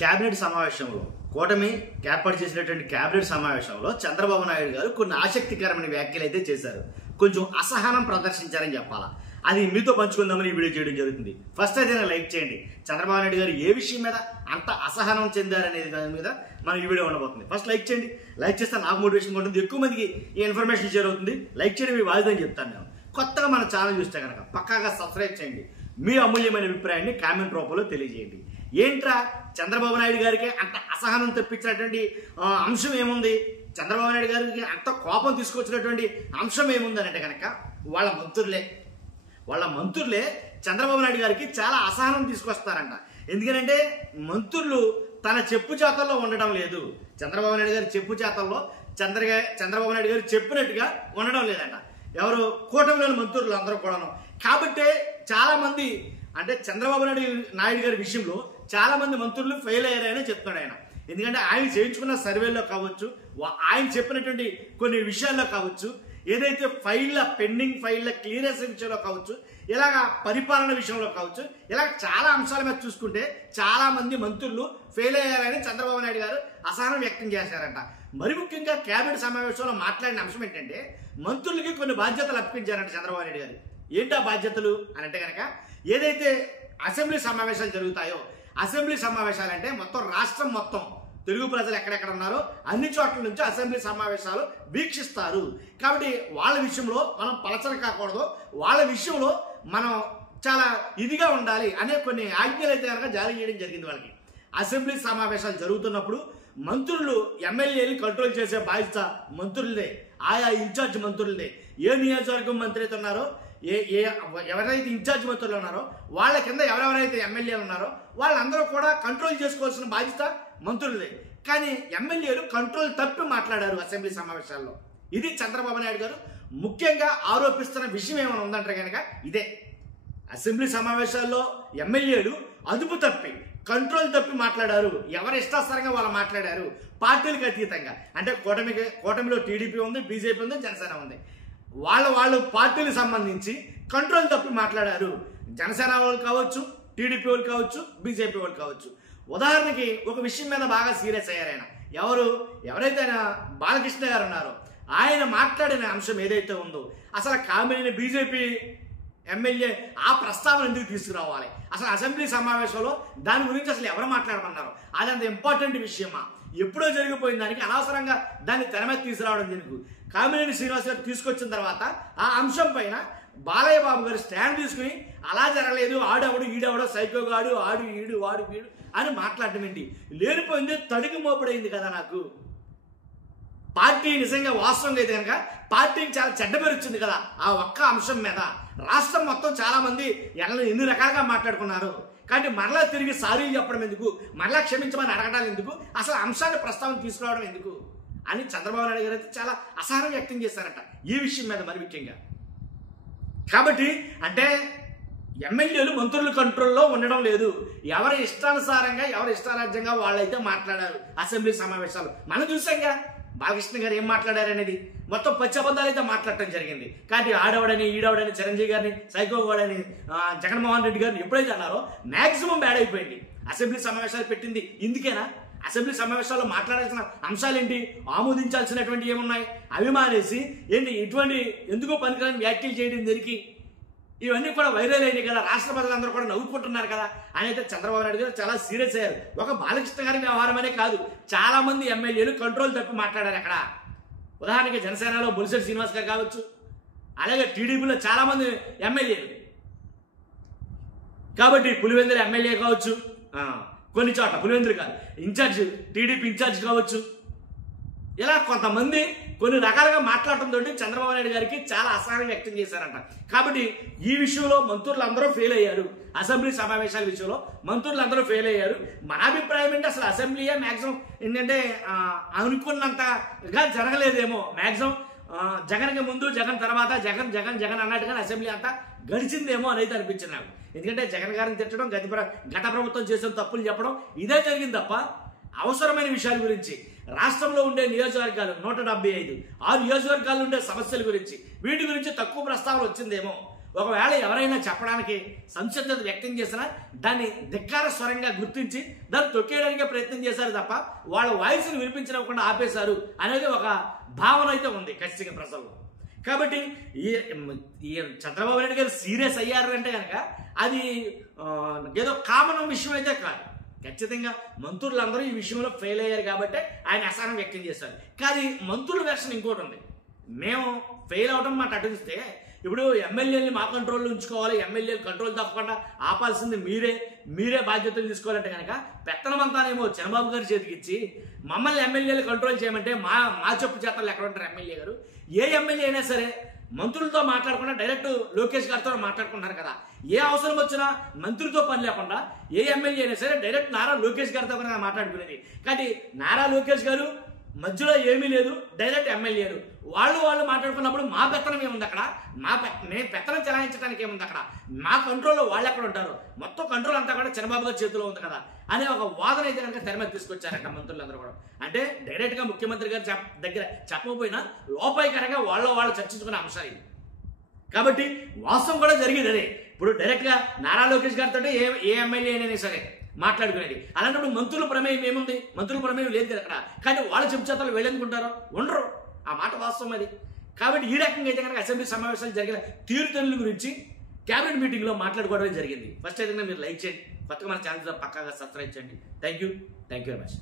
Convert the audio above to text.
Cabinet సమావేశంలో కూటమి ఏర్పాటు చేసినటువంటి కేబినెట్ సమావేశంలో చంద్రబాబు నాయుడు గారు కొన్ని ఆసక్తికరమైన వ్యాఖ్యలు అయితే చేశారు. కొంచెం అసహనం ప్రదర్శించారని చెప్పాలా. అది మీతో పంచుకుందామని ఈ వీడియో చేయడం జరుగుతుంది. ఫస్ట్ అయితే లైక్ చేయండి. చంద్రబాబు నాయుడు గారు ఏ విషయం మీద అంత అసహనం చెందారనేది దాని మీద మన ఈ వీడియో ఉండబోతుంది. ఫస్ట్ లైక్ చేయండి. లైక్ చేస్తే నాకు మోటివేషన్ ఉంటుంది, ఎక్కువ మందికి ఈ ఇన్ఫర్మేషన్ షేర్ అవుతుంది. లైక్ చేయడం మీ బాధ్యతని చెప్తాను నేను. కొత్తగా మన ఛానల్ చూస్తే కనుక పక్కాగా సబ్స్క్రైబ్ చేయండి. మీ అమూల్యమైన అభిప్రాయాన్ని కామెంట్ రూపంలో తెలియజేయండి. ఏంట్రా చంద్రబాబు నాయుడు గారికి అంత అసహనం తెప్పించినటువంటి అంశం ఏముంది, చంద్రబాబు నాయుడు గారికి అంత కోపం తీసుకొచ్చినటువంటి అంశం ఏముంది అంటే కనుక వాళ్ళ మంత్రులే చంద్రబాబు నాయుడు గారికి చాలా అసహనం తీసుకొస్తారంట. ఎందుకంటే మంత్రులు తన చెప్పు చేతల్లో ఉండడం లేదు. చంద్రబాబు నాయుడు గారి చెప్పు చేతల్లో చంద్రబాబు నాయుడు గారు చెప్పినట్టుగా ఉండడం లేదంట. ఎవరు కూటమిలోని మంత్రులు అందరూ కూడాను. కాబట్టే చాలా మంది అంటే చంద్రబాబు నాయుడు గారి విషయంలో చాలా మంది మంత్రులు ఫెయిల్ అయ్యారని చెప్తున్నాడు ఆయన. ఎందుకంటే ఆయన చేయించుకున్న సర్వేలో కావచ్చు, ఆయన చెప్పినటువంటి కొన్ని విషయాల్లో కావచ్చు, ఏదైతే పెండింగ్ ఫైళ్ళ క్లియరెన్స్ విషయంలో కావచ్చు, ఇలాగ పరిపాలన విషయంలో కావచ్చు, ఇలా చాలా అంశాల మీద చూసుకుంటే చాలా మంది మంత్రులు ఫెయిల్ అయ్యారని చంద్రబాబు నాయుడు గారు అసహనం వ్యక్తం చేశారంట. మరి ముఖ్యంగా కేబినెట్ సమావేశంలో మాట్లాడిన అంశం ఏంటంటే మంత్రులకి కొన్ని బాధ్యతలు అప్పగించారంట చంద్రబాబు నాయుడు గారు. ఏంటా బాధ్యతలు అని అంటే కనుక, ఏదైతే అసెంబ్లీ సమావేశాలు జరుగుతాయో, అసెంబ్లీ సమావేశాలు అంటే మొత్తం రాష్ట్రం మొత్తం తెలుగు ప్రజలు ఎక్కడెక్కడ ఉన్నారో అన్ని చోట్ల నుంచి అసెంబ్లీ సమావేశాలు వీక్షిస్తారు. కాబట్టి వాళ్ళ విషయంలో మనం పలచన కాకూడదు, వాళ్ళ విషయంలో మనం చాలా ఇదిగా ఉండాలి అనే కొన్ని ఆజ్ఞలు అయితే కనుక జారీ చేయడం జరిగింది వాళ్ళకి. అసెంబ్లీ సమావేశాలు జరుగుతున్నప్పుడు మంత్రులు ఎమ్మెల్యేలు కంట్రోల్ చేసే బాధ్యత మంత్రులదే, ఆయా ఇన్ఛార్జ్ మంత్రులదే. ఏ నియోజకవర్గం మంత్రి అయితే ఉన్నారో, ఎవరైతే ఇన్ఛార్జ్ మంత్రులు ఉన్నారో వాళ్ళ కింద ఎవరెవరైతే ఎమ్మెల్యేలు ఉన్నారో వాళ్ళందరూ కూడా కంట్రోల్ చేసుకోవాల్సిన బాధ్యత మంత్రులదే. కానీ ఎమ్మెల్యేలు కంట్రోల్ తప్పి మాట్లాడారు అసెంబ్లీ సమావేశాల్లో. ఇది చంద్రబాబు నాయుడు గారు ముఖ్యంగా ఆరోపిస్తున్న విషయం ఏమైనా ఉందంటే కనుక ఇదే. అసెంబ్లీ సమావేశాల్లో ఎమ్మెల్యేలు అదుపు తప్పి కంట్రోల్ తప్పి మాట్లాడారు. ఎవరి ఇష్టాసరంగా వాళ్ళు మాట్లాడారు, పార్టీలకు అతీతంగా. అంటే కూటమిలో టీడీపీ ఉంది, బీజేపీ ఉంది, జనసేన ఉంది. వాళ్ళు పార్టీలకు సంబంధించి కంట్రోల్ తప్పి మాట్లాడారు. జనసేన వాళ్ళు కావచ్చు, టీడీపీ వాళ్ళు కావచ్చు, బీజేపీ వాళ్ళు కావచ్చు. ఉదాహరణకి ఒక విషయం మీద బాగా సీరియస్ అయ్యారు ఆయన. ఎవరైతే ఆయన బాలకృష్ణ గారు ఉన్నారో ఆయన మాట్లాడిన అంశం ఏదైతే ఉందో, అసలు కామినేని బీజేపీ ఎమ్మెల్యే ఆ ప్రస్తావన ఎందుకు తీసుకురావాలి, అసలు అసెంబ్లీ సమావేశంలో దాని గురించి అసలు ఎవరు మాట్లాడమన్నారు, అది అంత ఇంపార్టెంట్ విషయమా, ఎప్పుడో జరిగిపోయిన దానికి అనవసరంగా దాన్ని తెర మీద తీసుకురావడం ఎందుకు? కామినేని శ్రీనివాస్ గారు తీసుకొచ్చిన తర్వాత ఆ అంశం పైన బాలయ్య బాబు గారు స్టాండ్ తీసుకుని అలా జరగలేదు, ఆడెవడు ఈడెవడో సైకోగాడు, ఆడు ఈడు వాడు వీడు అని మాట్లాడటం ఏంటి? లేనిపోయింది తడికి మోపుడైంది కదా నాకు. పార్టీ నిజంగా వాస్తవంగా అయితే కనుక పార్టీకి చాలా చెడ్డ పేరు వచ్చింది కదా ఆ ఒక్క అంశం మీద. రాష్ట్రం మొత్తం చాలా మంది ఎన్ని రకాలుగా మాట్లాడుకున్నారు. కాబట్టి మరలా తిరిగి సారీ చెప్పడం ఎందుకు, మరలా క్షమించమని అడగడాలు ఎందుకు, అసలు అంశాన్ని ప్రస్తావన తీసుకురావడం ఎందుకు అని చంద్రబాబు నాయుడు గారు అయితే చాలా అసహనం వ్యక్తం చేశారట ఈ విషయం మీద మరి ముఖ్యంగా. కాబట్టి అంటే ఎమ్మెల్యేలు మంత్రుల కంట్రోల్లో ఉండడం లేదు. ఎవరి ఇష్టానుసారంగా ఎవరి ఇష్టారాజ్యంగా వాళ్ళైతే మాట్లాడారు అసెంబ్లీ సమావేశాలు. మనం చూసాంగా బాలకృష్ణ గారు ఏం మాట్లాడారు అనేది. మొత్తం పచ్చబద్దాలు అయితే మాట్లాడటం జరిగింది. కాబట్టి ఆడవడని ఈడవడని చిరంజీవి గారిని సైకోవాడని జగన్మోహన్ రెడ్డి గారిని ఎప్పుడైతే అన్నారో మ్యాక్సిమం బ్యాడ్ అయిపోయింది. అసెంబ్లీ సమావేశాలు పెట్టింది ఇందుకేనా? అసెంబ్లీ సమావేశాల్లో మాట్లాడాల్సిన అంశాలు ఏంటి, ఆమోదించాల్సినటువంటి ఏమున్నాయి, అవి మానేసి ఏంటి ఇటువంటి ఎందుకో పనికిరాని వ్యాఖ్యలు చేయడం జరిగి ఇవన్నీ కూడా వైరల్ అయినాయి కదా, రాష్ట్ర ప్రజలందరూ కూడా నవ్వుకుంటున్నారు కదా అని అయితే చంద్రబాబు నాయుడు గారు చాలా సీరియస్ అయ్యారు. ఒక బాలకృష్ణ గారి వ్యవహారం అనే కాదు, చాలా మంది ఎమ్మెల్యేలు కంట్రోల్ తప్పి మాట్లాడారు అక్కడ. ఉదాహరణకి జనసేనలో బొలిశెట్టి శ్రీనివాస్ గారు కావచ్చు, అలాగే టీడీపీలో చాలా మంది ఎమ్మెల్యేలు, కాబట్టి పులివెందుల ఎమ్మెల్యే కావచ్చు, కొన్ని చోట్ల పులివెందులు కాదు ఇన్ఛార్జ్ టీడీపీ ఇన్ఛార్జ్ కావచ్చు, ఇలా కొంతమంది కొన్ని రకాలుగా మాట్లాడటంతో చంద్రబాబు నాయుడు గారికి చాలా అసహనం వ్యక్తం చేశారంట. కాబట్టి ఈ విషయంలో మంత్రులు అందరూ ఫెయిల్ అయ్యారు. అసెంబ్లీ సమావేశాల విషయంలో మంత్రులు అందరూ ఫెయిల్ అయ్యారు. మన అభిప్రాయం ఏంటి, అసలు అసెంబ్లీయే మ్యాక్సిమం ఏంటంటే అనుకున్నంతగా జరగలేదేమో. మ్యాక్సిమం జగన్కి ముందు జగన్ తర్వాత జగన్ జగన్ జగన్ అన్నట్టుగా అసెంబ్లీ అంతా గడిచిందేమో అని అయితే అనిపించింది నాకు. ఎందుకంటే జగన్ గారిని తిట్టడం, గత ప్రభుత్వం చేసిన తప్పులు చెప్పడం ఇదే జరిగింది తప్ప అవసరమైన విషయాల గురించి, రాష్ట్రంలో ఉండే నియోజకవర్గాలు 175 ఆ నియోజకవర్గాల్లో ఉండే సమస్యల గురించి వీటి గురించి తక్కువ ప్రస్తావన వచ్చిందేమో. ఒకవేళ ఎవరైనా చెప్పడానికి సంసిద్ధత వ్యక్తం చేసినా దాన్ని ధిక్కార స్వరంగా గుర్తించి దాన్ని తొక్కేయడానికి ప్రయత్నం చేశారు తప్ప వాళ్ళ వాయిస్ని వినిపించకుండా ఆపేశారు అనేది ఒక భావన అయితే ఉంది ఖచ్చితంగా ప్రజల్లో. కాబట్టి ఈ చంద్రబాబు నాయుడు గారు సీరియస్ అయ్యారు అంటే కనుక అది ఏదో కామన్ విషయం అయితే కాదు. ఖచ్చితంగా మంత్రులందరూ ఈ విషయంలో ఫెయిల్ అయ్యారు కాబట్టి ఆయన అసహనం వ్యక్తం చేశారు. కానీ మంత్రుల వెర్షన్ ఇంకోటి ఉంది. మేము ఫెయిల్ అవడం మాట అటుస్తే ఇప్పుడు ఎమ్మెల్యేని మా కంట్రోల్లో ఉంచుకోవాలి, ఎమ్మెల్యేలు కంట్రోల్ తప్పకుండా ఆపాల్సింది మీరే బాధ్యతలు తీసుకోవాలంటే కనుక పెత్తనమంతానేమో చంద్రబాబు గారి చేతికి ఇచ్చి మమ్మల్ని ఎమ్మెల్యేలు కంట్రోల్ చేయమంటే మా చెప్పు చేతలు ఎక్కడ ఉంటారు ఎమ్మెల్యే గారు? ఏ ఎమ్మెల్యే అయినా సరే మంత్రులతో మాట్లాడకుండా డైరెక్ట్ లోకేష్ గారితో మాట్లాడుకుంటున్నారు కదా. ఏ అవసరం వచ్చినా మంత్రితో పని లేకుండా ఏ ఎమ్మెల్యే అయినా సరే డైరెక్ట్ నారా లోకేష్ గారితో మాట్లాడుకునేది. కానీ నారా లోకేష్ గారు మధ్యలో ఏమీ లేదు, డైరెక్ట్ ఎమ్మెల్యేలు వాళ్ళు మాట్లాడుకున్నప్పుడు మా పెత్తనం ఏముంది అక్కడ? మేము పెత్తనం చెలాయించడానికి ఏముంది అక్కడ? మా కంట్రోల్లో వాళ్ళు ఎక్కడ ఉంటారు? మొత్తం కంట్రోల్ అంతా కూడా చంద్రబాబు గారి చేతిలో ఉంది కదా అనే ఒక వాదన అయితే కనుక తెర మీద తీసుకొచ్చారంట మంత్రులందరూ కూడా. అంటే డైరెక్ట్గా ముఖ్యమంత్రి గారు దగ్గర చెప్పకపోయినా లోపాయికరంగా వాళ్ళు చర్చించుకునే అంశాలు ఇది. కాబట్టి వాస్తవం కూడా జరిగేది అదే. ఇప్పుడు డైరెక్ట్గా నారా లోకేష్ గారితో ఏ ఎమ్మెల్యే అయినా సరే మాట్లాడుకునేది. అలాంటప్పుడు మంత్రుల ప్రమేయం ఏముంది? మంత్రుల ప్రమేయం లేదు కదా అక్కడ. కానీ వాళ్ళ చెంచాతలు వెళ్ళేందుకుంటారో ఉండరు. ఆ మాట వాస్తవం అది. కాబట్టి ఈ రకంగా అయితే కనుక అసెంబ్లీ సమావేశాలు జరిగిన తీరుతెన్నుల గురించి క్యాబినెట్ మీటింగ్లో మాట్లాడుకోవడమే జరిగింది. ఫస్ట్ అయితే మీరు లైక్ చేయండి, కొత్తగా మన ఛానల్ పక్కాగా సబ్స్క్రైబ్ చేయండి. Thank you very much.